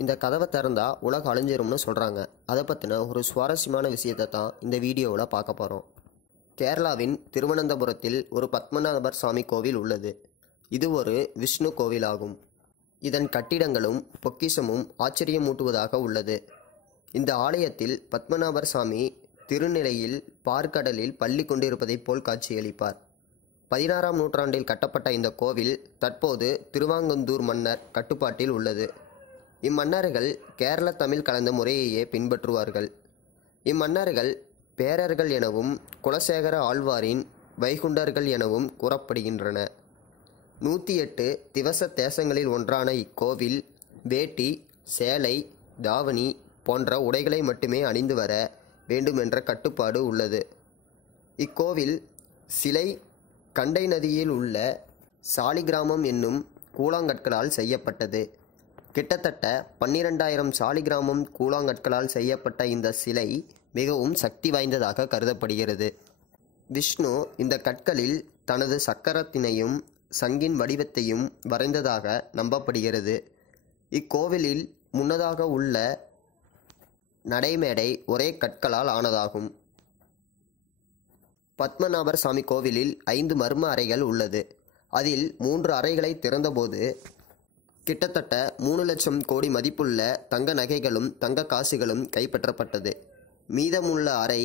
இந்த கதவை திறந்தா உலகம் அழிஞ்சிரும்னு சொல்கிறாங்க அதை பற்றின ஒரு சுவாரஸ்யமான விஷயத்தை தான் இந்த வீடியோவில் பார்க்க போகிறோம் கேரளாவின் திருவனந்தபுரத்தில் ஒரு பத்மநாபர் சாமி கோவில் உள்ளது. இது ஒரு விஷ்ணு கோவிலாகும். இதன் கட்டிடங்களும் பொக்கிஷமும் ஆச்சரியமூட்டுவதாக உள்ளது. இந்த ஆலயத்தில் பத்மநாபர் சாமி திருநிலையில் பார்க்கடலில் பள்ளி கொண்டிருப்பதைப் போல் காட்சியளிப்பார். பதினாறாம் நூற்றாண்டில் கட்டப்பட்ட இந்த கோவில் தற்போது திருவாங்கந்தூர் மன்னர் கட்டுப்பாட்டில் உள்ளது. இம்மன்னர்கள் கேரள தமிழ் கலந்த முறையையே பின்பற்றுவார்கள். இம்மன்னர்கள் பேரர்கள் எனவும் குலசேகர ஆழ்வாரின் வைகுண்டர்கள் எனவும் கூறப்படுகின்றன. நூற்றி எட்டு திவச தேசங்களில் ஒன்றான இக்கோவில் வேட்டி சேலை தாவணி போன்ற உடைகளை மட்டுமே அணிந்து வர வேண்டுமென்ற கட்டுப்பாடு உள்ளது. இக்கோவில் சிலை கண்டை நதியில் உள்ள சாலிகிராமம் என்னும் கூழாங்கற்களால் செய்யப்பட்டது. கிட்டத்தட்ட பன்னிரெண்டாயிரம் சாலிகிராமம் கூழாங்கற்களால் செய்யப்பட்ட இந்த சிலை மிகவும் சக்தி வாய்ந்ததாக கருதப்படுகிறது. விஷ்ணு இந்த கற்களில் தனது சக்கரத்தினையும் சங்கின் வடிவத்தையும் வரைந்ததாக நம்பப்படுகிறது. இக்கோவிலில் முன்னதாக உள்ள நடைமேடை ஒரே கற்களால் ஆனதாகும். பத்மநாபர் சாமி கோவிலில் ஐந்து மர்ம அறைகள் உள்ளது. அதில் மூன்று அறைகளை திறந்தபோது கிட்டத்தட்ட மூணு லட்சம் கோடி மதிப்புள்ள தங்க நகைகளும் தங்க காசுகளும் கைப்பற்றப்பட்டது. மீதமுள்ள அறை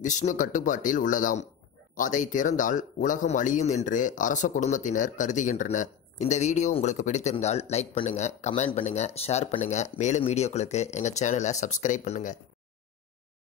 விஷ்ணு கட்டுப்பாட்டில் உள்ளதாம். அதை திறந்தால் உலகம் அழியும் என்று அரச குடும்பத்தினர் கருதுகின்றனர். இந்த வீடியோ உங்களுக்கு பிடித்திருந்தால் லைக் பண்ணுங்கள் கமெண்ட் பண்ணுங்கள் ஷேர் பண்ணுங்கள் மேலும் வீடியோக்களுக்கு எங்கள் சேனலை சப்ஸ்கிரைப் பண்ணுங்கள்